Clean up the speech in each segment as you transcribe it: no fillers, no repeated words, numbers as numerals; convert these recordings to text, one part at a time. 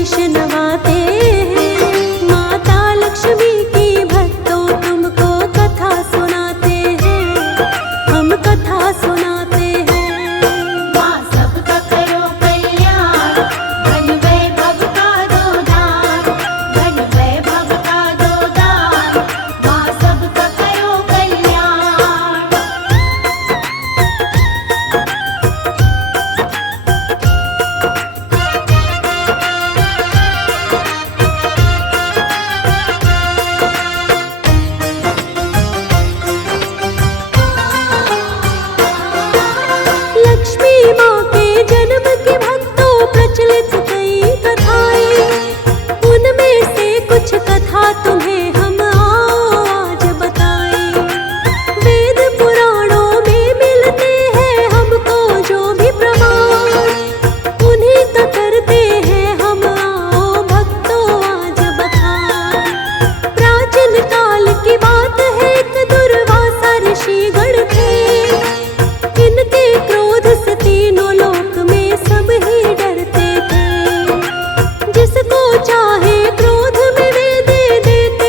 शीश नवाते हैं। माता लक्ष्मी की भक्तों तुमको कथा सुनाते हैं, हम कथा सुनाते हैं। माँ सबका करो कल्याण, धन वैभव का दो दान, धन वैभव का दो दान, माँ सबका करो कल्याण। लक्ष्मी माँ के जन्म की भक्तों प्रचलित कई कथाएं, उनमें से कुछ कथा तुम्हें हम आओ आज बताएं। वेद पुराणों में मिलते हैं हमको जो भी प्रमाण, उन्हीं का करते हैं हम आओ भक्तों आज बखान। प्राचीन काल की बात है, एक दुर्वासा ऋषि गण थे। इनके क्रोध से तीनों लोक में सब ही डरते थे। जिसको चाहे क्रोध में वे दे देते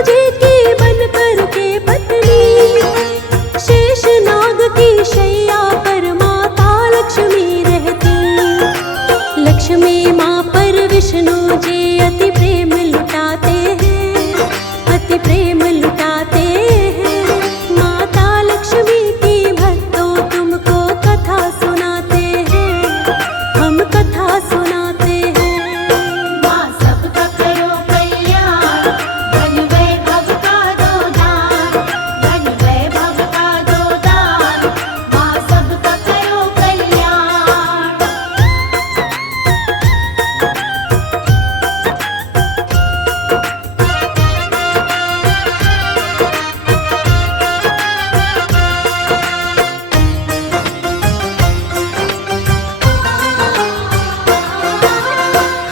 तुझे की बन कर के पत्नी, शेष नाग की शैया पर माता लक्ष्मी रहती। लक्ष्मी माँ पर विष्णु जी अति प्रेम लुटाते हैं, अति प्रेम लुटाते हैं। माता लक्ष्मी की भक्तों तुमको कथा सुनाते हैं, हम कथा सुनाते हैं। माँ सबका करो कल्याण, धन वैभव का दो दान, धन वैभव का दो दान, माँ सबका करो कल्याण।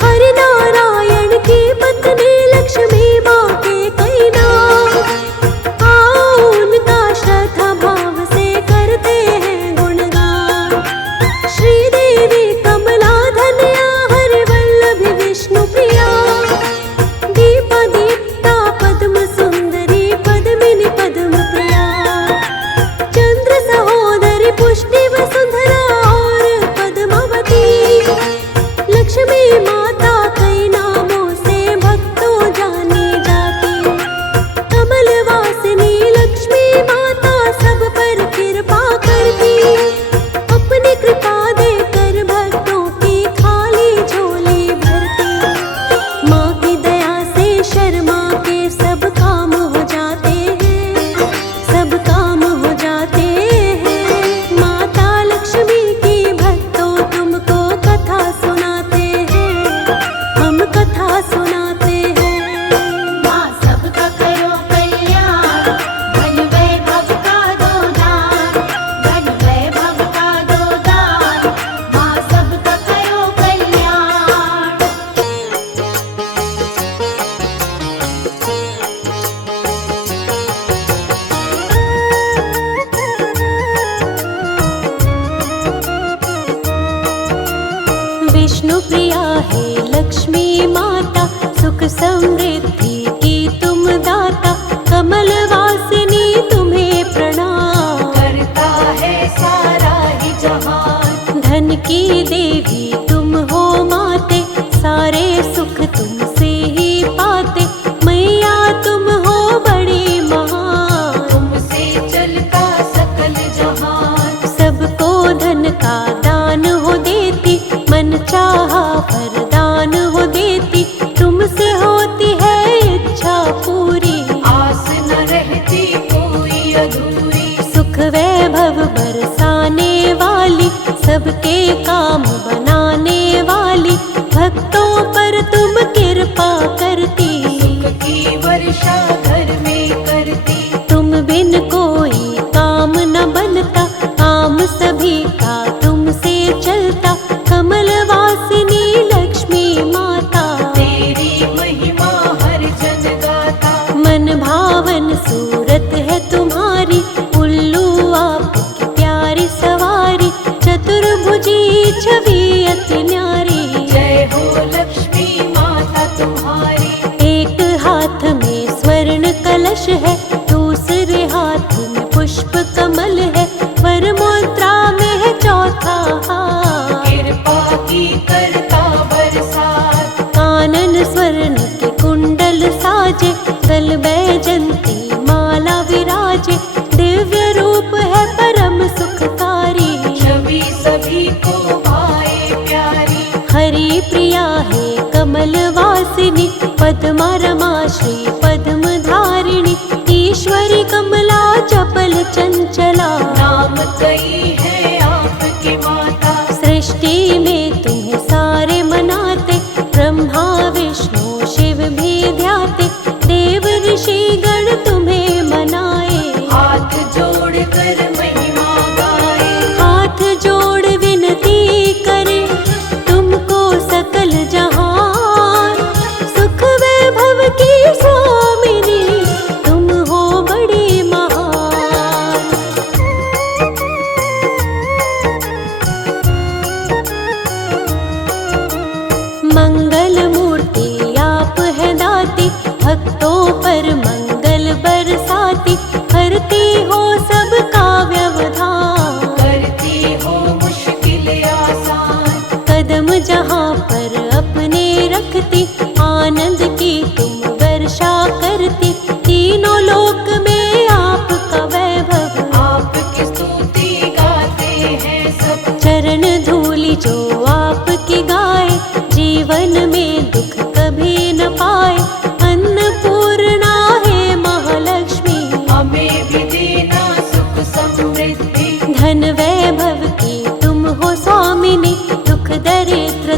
हरि नारायण की पत्नी लक्ष्मी माँ के कई नाम, आओ उनका श्रद्धा भाव से करते हैं गुणगान। श्रीदेवी कमला धन्या हरिवल्लभी विष्णु प्रिया, दीपा दीप्ता पद्म सुंदरी पद्मिनी पद्म प्रिया, चंद्र सहोदरी पुष्टि वसुंधरा और पद्मावती। लक्ष्मी माता कई नामों से भक्तों जानी जाती। कमल वासिनी लक्ष्मी माता सब पर कृपा करती, अपनी कृपा देकर भक्तों की खाली झोली भरती। माँ की दया से शर्मा के सब काम हो जाते हैं, सब काम हो जाते हैं। माता लक्ष्मी की भक्तों तुमको कथा सुनाते हैं, हम कथा सुनाते हैं। माँ सबका करो कल्याण, धन वैभव का दो दान, धन वैभव का दो दान, माँ सबका करो कल्याण। विष्णु प्रिया है लक्ष्मी माता, सुख समृद्धि की तुम दाता। कमल वासिनी तुम्हें प्रणाम, करता है सारा ही जहान। धन की देवी तुम हो माते, सारे सुख तुमसे ही पाते। मैया तुम हो बड़ी महान, तुमसे चलता सकल जहान। सबको धन का दान हो देती, मन चाहा वरदान हो देती। तुमसे होती है इच्छा पूरी, आस न रहती कोई अधूरी। सुख वैभव बरसाने वाली, सबके काम बनाने वाली। भक्तों पर तुम कृपा करती, सुख की वर्षा घर में करती। तुम बिन कोई काम न बनता, काम सभी का तुमसे चलता। कमल वासिनी लक्ष्मी माता, तेरी महिमा हर जन गाता। मन भावन सूरत है तुम्हारी, उल्लू आपकी प्यारी सवारी। चतुर्भुजी छवि अति न्यारी, जय हो लक्ष्मी माता तुम्हारी। एक हाथ में स्वर्ण कलश है, दूसरे हाथ में पुष्प कमल है। वर मुद्रा में है चौथा हाथ, कृपा की करता बरसात। कानन स्वर्ण के कुंडल साजे, गल बैजंती माला विराजे। दिव्य रूप है परम सुखकारी, छवि सभी को भाए प्यारी। हरि प्रिया है कमल वासिनी, पद्मा रमा श्री पद्म धारिणी। ईश्वरी कमला चपल चंचला, नाम कई है आपके माता। सृष्टि में तुम्हें सारे मनाते, ब्रह्मा विष्णु शिव भी ध्याते। देव ऋषि गण तुम्हें मनाए, हाथ जोड़ कर महिमा गाए। हाथ जोड़ विनती करे तुमको सकल जहान। सुख वैभव की स्वामिनी तुम हो बड़ी महान।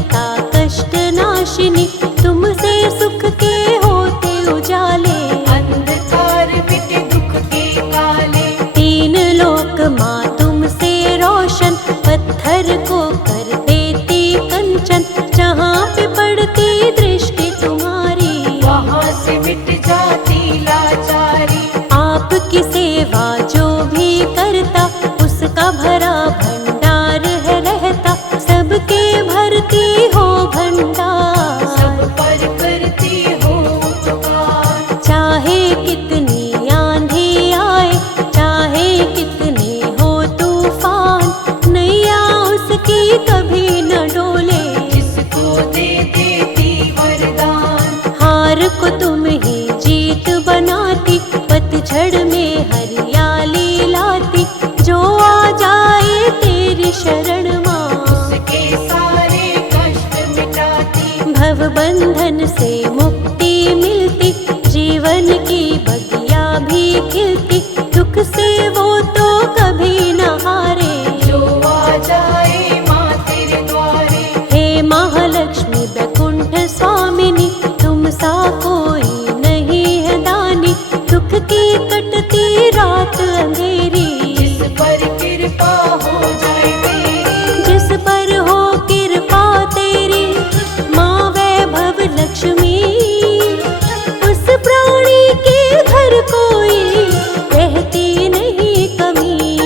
एकता कष्ट नाशिनी, तुमसे सुख के होते उजाले। अंधकार मिटे दुख के काले, तीन लोक माँ तुमसे रोशन, पत्थर को कर देती कंचन, जहाँ पे पड़ती दृष्टि तुम्हारी वहाँ से मिट जाती लाचारी। आपकी सेवा जो भी करता, उसका भरा भंडार है रहता, सबके भरती हो भंडार। सब पर करती हो उपकार, चाहे कितनी आंधी आए, चाहे कितने हो तूफान, नैया उसकी कभी न डोले। जिसको दे देती वरदान, हार को तुम ही जीत बनाती, पतझड़ में हरियाली लाती, जो आ जाए तेरी शरण माँ उसके सारे कष्ट मिटाती। भव बंधन से मुक्ति मिलती, जीवन की बगिया भी खिलती, दुख से वो तो कभी न हारे। जो आ जाए माँ तेरे द्वारे, हे महालक्ष्मी वैकुंठ स्वामिनी, तुम सा कोई नहीं है दानी, दुख की कटती रात अंधेरी। जिस पर कृपा हो जाए तेरी, जिस पर हो कृपा तेरी माँ वैभव लक्ष्मी, उस प्राणी के घर कोई रहती नहीं कमी।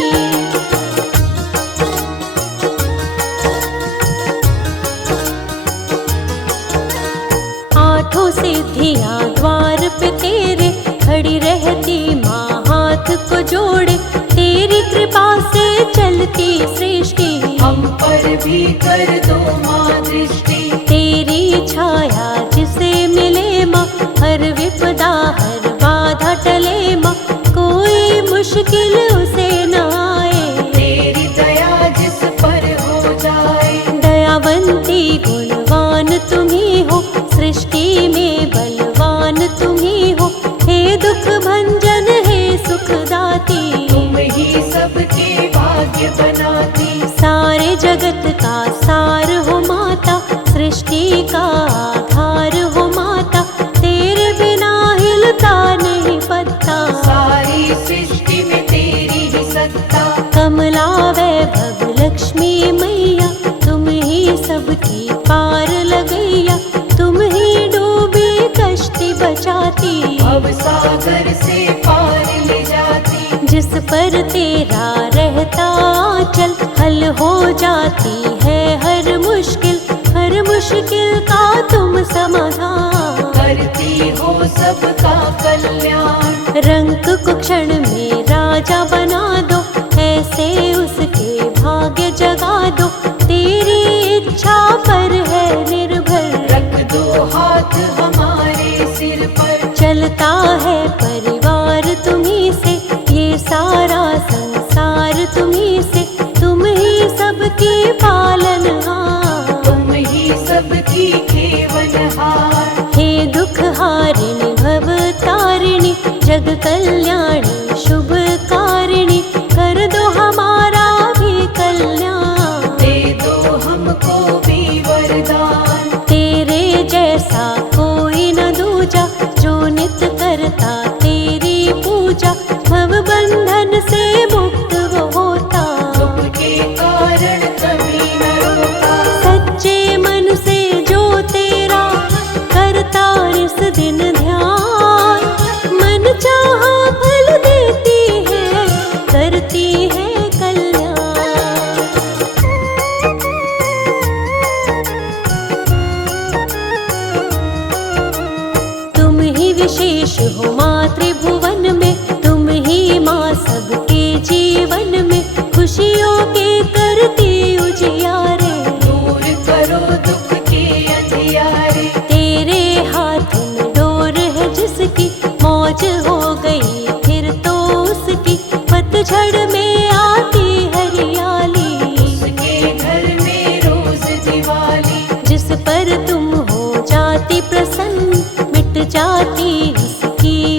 आठों सिद्धियां द्वार पे तेरे, खड़ी रहती माँ हाथ को जोड़े, तेरी कृपा से चलती सृष्टि। हम पर भी कर दो माँ दृष्टि। तेरी छाया जिसे मिले माँ, हर विपदा हर बाधा टले माँ, कोई मुश्किल उसे न आए। तेरी दया जिस पर हो जाए, दयावंती गुणवान तुम्ही हो, सृष्टि में बलवान तुम्ही हो, हे दुख भंजन हे सुखदाती। तुम ही सबके भाग्य बनाती। सारे जगत का सार हो माता, सृष्टि का आधार हो माता, तेरे बिना हिलता नहीं पत्ता। सारी सृष्टि में तेरी ही सत्ता, कमला वैभव लक्ष्मी मैया, तुम ही सबकी पार लगैया, तुम ही डूबी कश्ती बचाती। अब सागर से पार ले जाती। जिस पर तेरा रहता चल, हल हो जाती है हर मुश्किल, हर मुश्किल का तुम समाधान। करती हो सबका कल्याण, रंक को क्षण में राजा बना दो, ऐसे उसके भाग्य जगा दो, तेरी इच्छा पर है निर्भर। रख दो हाथ हमारे सिर पर, चलता है परिवार तुम्ही से, ये सारा संसार तुम्ही से, तुम ही सबकी पालनहार। तुम ही सबकी खेवनहार। हे दुख हारिणी भव तारिणी, जग कल्याणी शुभ कारिणी, कर दो हमारा भी कल्याण। दे दो हमको भी वरदान, तेरे जैसा कोई न दूजा, जो नित करता तेरी पूजा, भव बंधन से मुक्त वो होता। दुख के कारण कभी न रोता। सच्चे मन से जो तेरा करता इस दिन ध्यान, मन चाहा फल देती है, करती है कल्याण। तुम ही विशेष हो माँ त्रिभुवन में, तुम ही माँ सबके जीवन में, खुशियों के करती उजियारे। दूर करो दुख के अंधियारे, तेरे हाथ में डोर है जिसकी, मौज हो गई फिर तो उसकी, पतझड़ में आती हरियाली। उसके घर में रोज दिवाली, जिस पर तुम हो जाती प्रसन्न, मिट जाती उसकी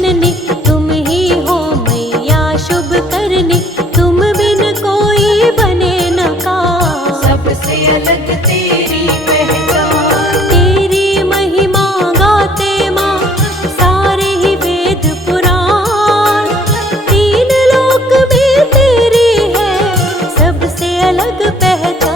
जननी, तुम ही हो मैया शुभ करनी, तुम बिन कोई बने न का। सबसे अलग तेरी पहचान, तेरी महिमा गाते माँ सारे ही वेद पुराण, तीन लोक में तेरी है सबसे अलग पहचान।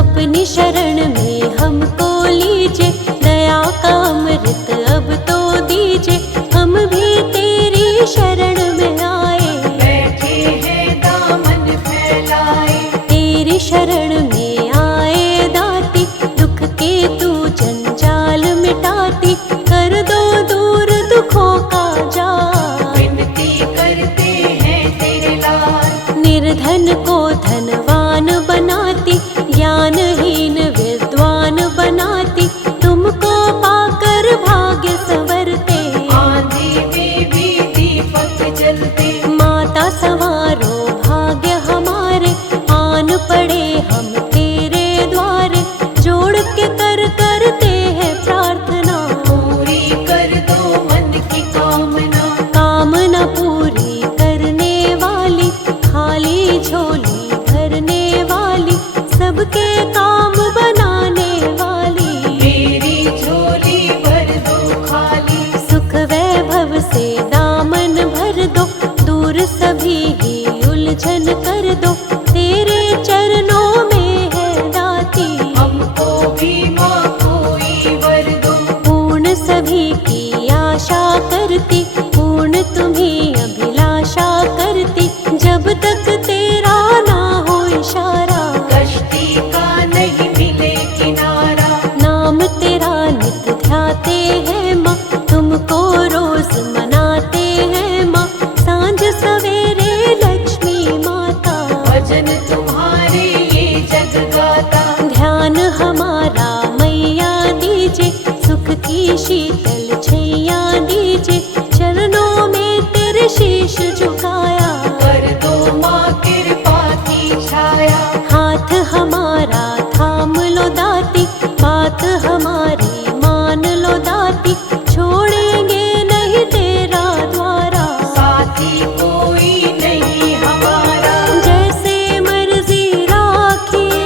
अपनी शरण में हमको लीजिए, दया का अमृत अब तो दीजिए, हम भी तेरी शरण में आए। बैठे हैं दामन फैलाए, तेरी शरण में आए दाती, दुख के तू जंजाल मिटाती, कर दो दूर दुखों का जाल। विनती करते हैं तेरे लाल, निर्धन को धनवान बनाती, ज्ञानहीन विद्वान बनाती, तुमको पाकर भाग्य संवरते। आंधी में भी दीपक जलते, माता संवारो भाग्य हमारे, आन पड़े हम तेरे द्वारे, जोड़ के करते हैं प्रार्थना। पूरी कर दो मन की कामना, कामना पूरी करने वाली, खाली झोली भरने वाली, सबके काम बनाने वाली। मेरी झोली भर दो खाली, सुख वैभव से दामन भर दो, दूर सभी ही उलझन कर दो, तेरे चरणों में है दाती। हमको भी माँ कोई वर दो, पूर्ण सभी की आशा करती, पूर्ण तुम्ही अभिलाषा करती, जब तक तेरा ना हो इशारा। कश्ती का नहीं मिले किनारा, नाम तेरा नित ध्याते हैं माँ, तुमको रोज मनाते हैं माँ, सांझ सवेरे लक्ष्मी माता। भजन तुम्हारे ये जग गाता, ध्यान हमारा मैया दीजिए, सुख की शीतल छैया दीजिए, चरणों में तेरे शीश झुकाया। कर दो माँ कृपा की छाया, हाथ हमारा थाम लो दाती, बात हमारी मान लो दाती, छोड़ेंगे नहीं तेरा द्वारा। साथी कोई नहीं हमारा, जैसे मर्जी राखिए,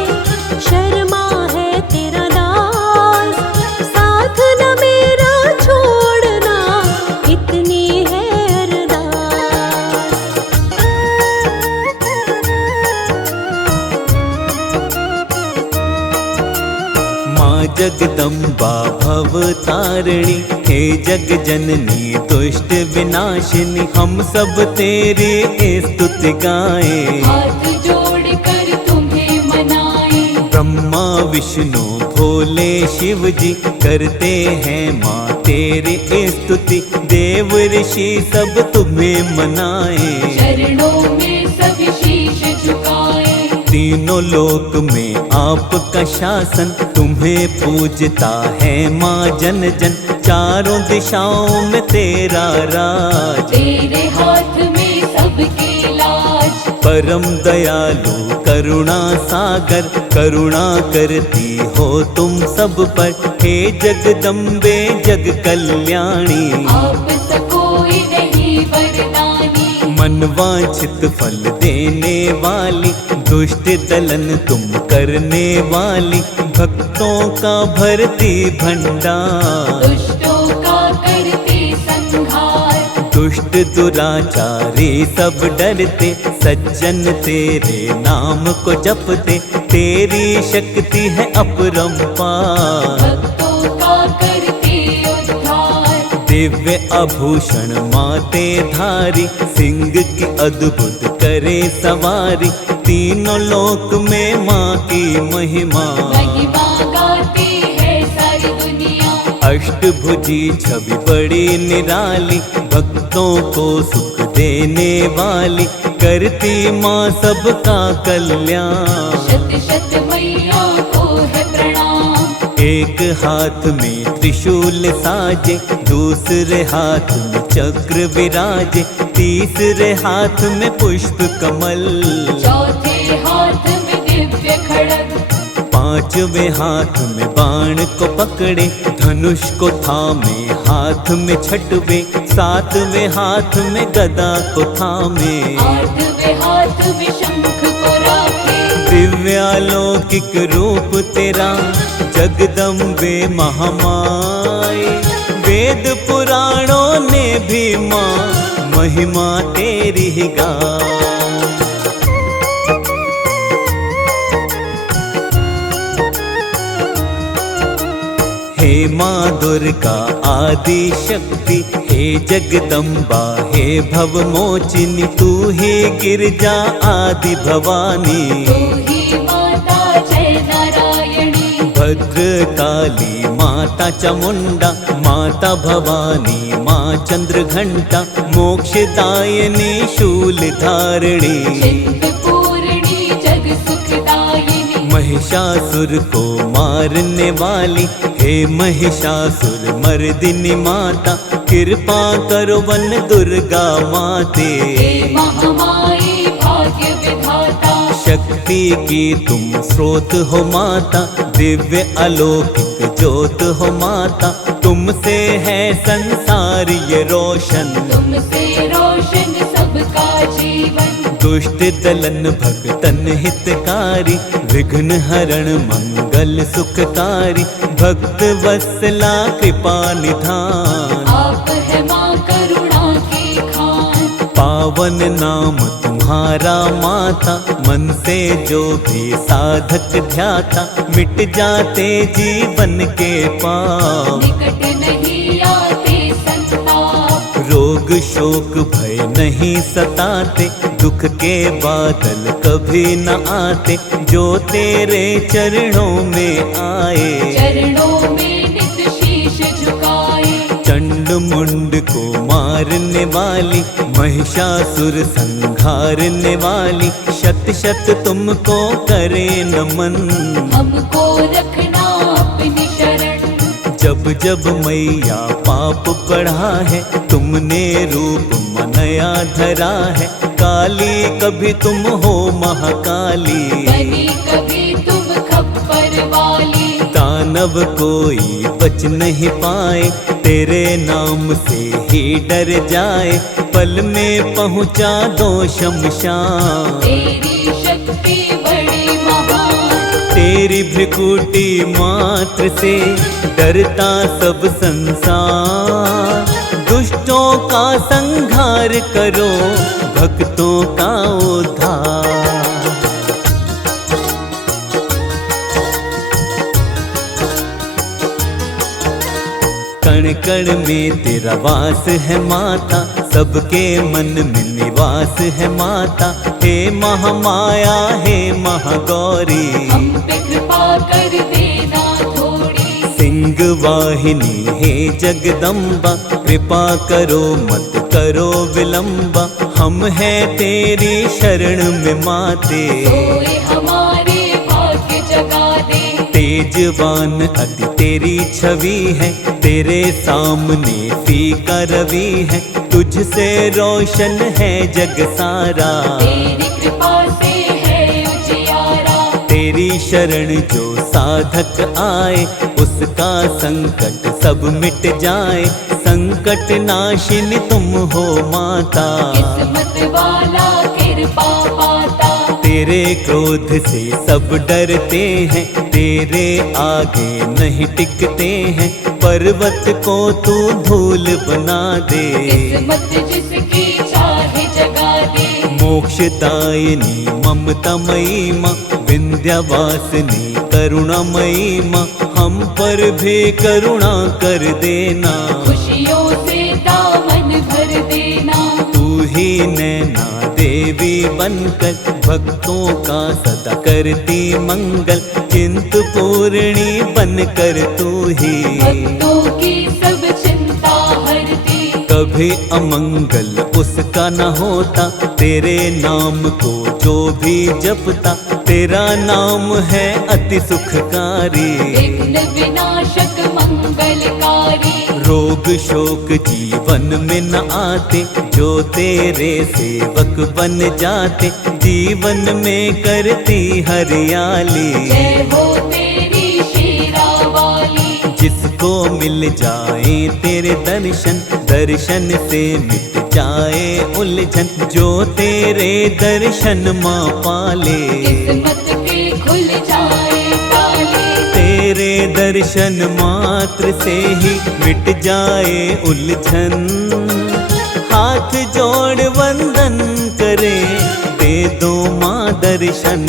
शर्मा है तेरा दास, साथ न मेरा छोड़ना, इतनी है अरदास। माँ जगदम्बा भव तारिणी, हे जग जननी दुष्ट विनाशिनी, हम सब तेरी स्तुति गाएं। हाथ जोड़ कर तुम्हें मनाए, ब्रह्मा विष्णु भोले शिव जी करते हैं माँ तेरी स्तुति, देव ऋषि सब तुम्हें मनाए। चरणों में सब शीश झुकाए, तीनों लोक में आपका शासन, तुम्हें पूजता है माँ जन जन, चारों दिशाओं में तेरा राज। तेरे हाथ में सबके लाज, परम दयालु करुणा सागर, करुणा करती हो तुम सब पर, हे जगदम्बे जग कल्याणी। आप सकोई नहीं वरदानी, मनवांछित फल देने वाली, दुष्ट दलन तुम करने वाली, भक्तों का भरती भंडार। दुष्टों का करते संहार, दुष्ट दुराचारी सब डरते, सज्जन तेरे नाम को जपते, तेरी शक्ति है अपरंपार। भक्तों का करते उद्धार, दिव्य आभूषण माते धारी, सिंह की अद्भुत करे सवारी, तीनों लोक में माँ की महिमा। महिमा गाती है सारी दुनिया, अष्टभुजी छवि बड़ी निराली, भक्तों को सुख देने वाली, करती माँ सबका कल्याण। शत शत मैया को है प्रणाम, एक हाथ में त्रिशूल साजे, दूसरे हाथ में चक्र विराजे, तीसरे हाथ में पुष्प कमल, चौथे हाथ में दिव्य खड़ग, पांचवें हाथ में बाण को पकड़े, धनुष को थामे हाथ में छठवे, सातवें हाथ में गदा को थामे, आठवें हाथ में शंख को राखे। दिव्यालौकिक रूप तेरा जगदम्बे महामाई, वेद पुराणों ने भी माँ महिमा तेरी ही गाई। हे माँ दुर्गा आदि शक्ति, हे जगदम्बा हे भवमोचिनी, तू ही गिरजा आदि भवानी, तू ही माता जय नारायणी। भद्रकाली माता चामुंडा, माता भवानी माँ चंद्रघंटा, मोक्षदायिनी शूलधारिणी, चिंतपूर्णी जग सुखदायिनी। महिषासुर को मारने वाली, हे महिषासुर मर्दिनी माता, कृपा करो वन दुर्गा माते। हे महामाई भाग्य विधाता, शक्ति की तुम स्रोत हो माता, दिव्य अलौकिक ज्योत हो माता, तुमसे है संसार ये रोशन, तुमसे रोशन सबका जीवन। दुष्ट दलन भक्तन हितकारी, विघ्न हरण मंगल सुखकारी, भक्त वत्सला कृपा निधान, आप है माँ करुणा की खान। पावन नाम तुम्हारा माता, मन से जो भी साधक ध्याता, मिट जाते जीवन के पाप, निकट नहीं आते संताप। रोग शोक भय नहीं सताते, दुख के बादल कभी न आते, जो तेरे चरणों में आए, चरणों में नित शीश झुकाए। चंड मुंड को मारने वाली, महिषासुर संहारने वाली, शत शत तुमको करे नमन, हमको रखना अपनी शरण। जब जब मैया पाप बढ़ा है, तुमने रूप मनया धरा है, काली कभी तुम हो महाकाली, बनी कभी तुम खप्पर वाली। दानव कोई बच नहीं पाए, तेरे नाम से ही डर जाए, पल में पहुँचा दो शमशान, तेरी शक्ति बड़ी महान। तेरी भ्रिकुटी मात्र से डरता सब संसार, दुष्टों का संहार करो, भक्तों का उद्धार। कण कण में तेरा वास है माता, सबके मन में निवास है माता, हे महामाया हे महागौरी, हम पे कृपा कर देना थोड़ी। सिंह वाहिनी हे जगदम्बा, कृपा करो मत करो विलंबा, हम हैं तेरी शरण में माते, सोए हमारे भाग्य जगा दे। तेजवान अति तेरी छवि है, तेरे सामने फीका रवि है, तुझसे रोशन है जग सारा, तेरी कृपा से है उजियारा। तेरी शरण जो साधक आए, उसका संकट सब मिट जाए, संकट नाशिनी तुम हो माता, किस्मत वाला कृपा पाता। तेरे क्रोध से सब डरते हैं, तेरे आगे नहीं टिकते हैं, पर्वत को तू धूल बना दे, किस्मत जिसकी चाहे जगा दे। मोक्षदायिनी ममतामयी माँ, विंध्यवासिनी करुणामयी माँ, हम पर भी करुणा कर देना, खुशियों से दामन भर देना। तू ही नैना देवी बनकर, भक्तों का सदा करती मंगल, चिंतपूर्णी बनकर तू ही भक्तों की सब चिंता हरती। कभी अमंगल उसका न होता, तेरे नाम को जो भी जपता, तेरा नाम है अति सुखकारी, विघ्न विनाशक मंगलकारी। रोग शोक जीवन में न आते, जो तेरे सेवक बन जाते, जीवन में करती हरियाली। जय हो जिसको मिल जाए तेरे दर्शन, दर्शन से मिट जाए उलझन, जो तेरे दर्शन माँ पाले किस्मत के खुल जाए ताले। तेरे दर्शन मात्र से ही मिट जाए उलझन, हाथ जोड़ वंदन करे दे दो माँ दर्शन।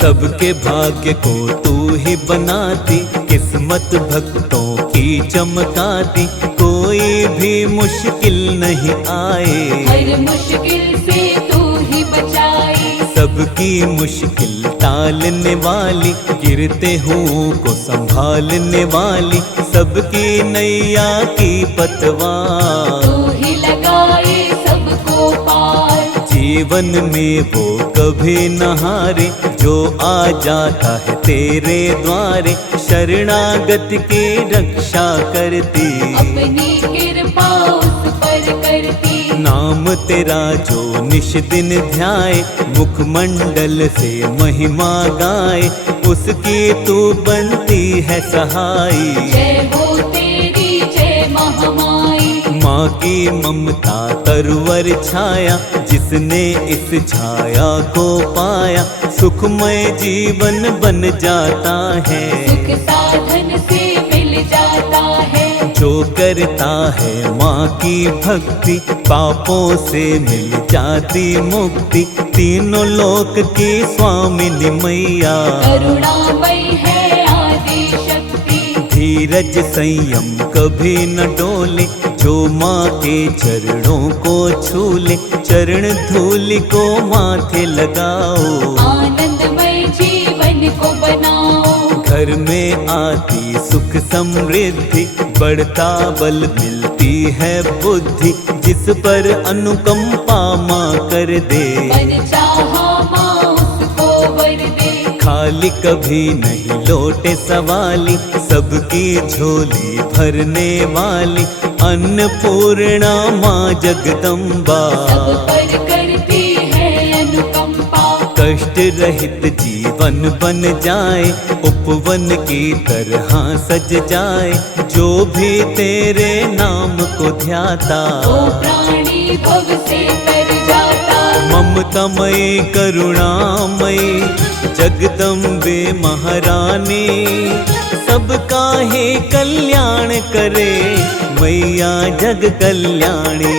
सबके भाग्य को तू ही बनाती, किस्मत भक्तों की चमकाती, कोई भी मुश्किल नहीं आए, हर मुश्किल से तू ही बचाए। सबकी मुश्किल टालने वाली, गिरते हुओं को संभालने वाली, सबकी नैया की पतवार तू ही लगाए सबको पार। जीवन में वो कभी न हारे, जो आ जाता है तेरे द्वारे, शरणागत की रक्षा करती, अपनी कृपा उस पर करती। नाम तेरा जो निश दिन ध्याए, मुखमंडल से महिमा गाए, उसकी तू बनती है सहाई। जय हो तेरी जय महामाई। माँ की ममता तरवर छाया, जिसने इस छाया को पाया, सुखमय जीवन बन जाता है, सुख साधन से मिल जाता है। जो करता है माँ की भक्ति, पापों से मिल जाती मुक्ति, तीनों लोक की स्वामिनी मैया, करुणामयी है आदि शक्ति। धीरज संयम कभी न डोले, जो माँ के चरणों को छूले, चरण धूलि को माथे लगाओ, आनंदमय जीवन को बनाओ। घर में आती सुख समृद्धि, बढ़ता बल मिलती है बुद्धि, जिस पर अनुकंपा माँ कर दे, मन चाहा माँ उसको वर दे। खाली कभी नहीं लौटे सवाली, सबकी झोली भरने वाली, अन्नपूर्णा माँ जगदम्बा, सब पर करती है अनुकंपा। कष्ट रहित जीवन बन जाए, उपवन की तरह सज जाए, जो भी तेरे नाम को ध्याता, वो प्राणी भव से तर जाता। ममतामयी करुणामयी जगदम्बे महारानी, सबका ही कल्याण करे मैया जग कल्याणी।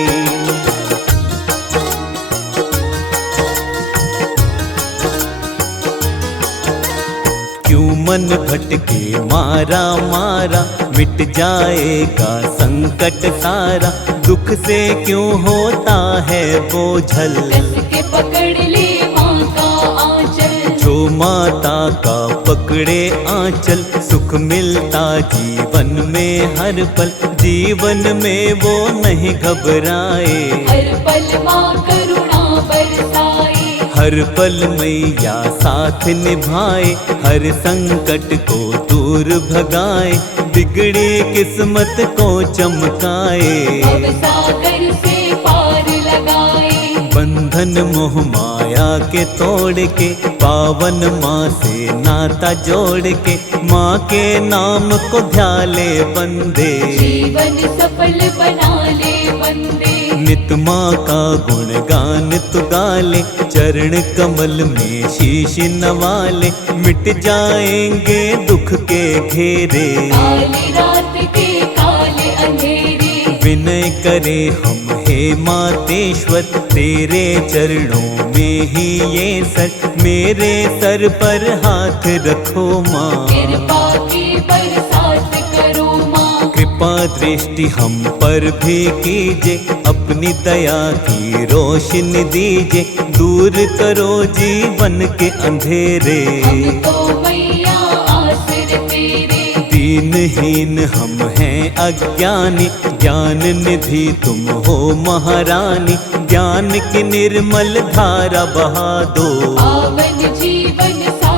क्यों मन भटके मारा मारा, मिट जाएगा संकट सारा, दुख से क्यों होता है बोझल, कस के पकड़ ले माँ का आंचल। जो माता का पकड़े आंचल, सुख मिलता जीवन में हर पल, जीवन में वो नहीं घबराए, हर पल माँ करुणा बरसाए। हर पल मैया साथ निभाए, हर संकट को दूर भगाए, बिगड़ी किस्मत को चमकाए, अब सागर से पार लगाए। बंधन मोह माया के तोड़ के, पावन माँ से नाता जोड़ के, माँ के नाम को ध्याले बंदे, जीवन सफल बना ले बंदे। नित माँ का गुणगान तु गाले, चरण कमल में शीश नवाले, मिट जाएंगे दुख के घेरे, काली रात के काले अंधेरे। विनय करे हम हे मातेश्वर, तेरे चरणों में ही ये सर, मेरे सर पर हाथ रखो माँ, कृपा की बरसात करो माँ। कृपा दृष्टि हम पर भी कीजिए, अपनी दया की रोशनी दीजिए, दूर करो जीवन के अंधेरे, हम तो मैया आसर तेरे। दीनहीन हम हैं अज्ञानी, ज्ञान निधि तुम हो महारानी, ज्ञान की निर्मल धारा बहा दो, पावन जी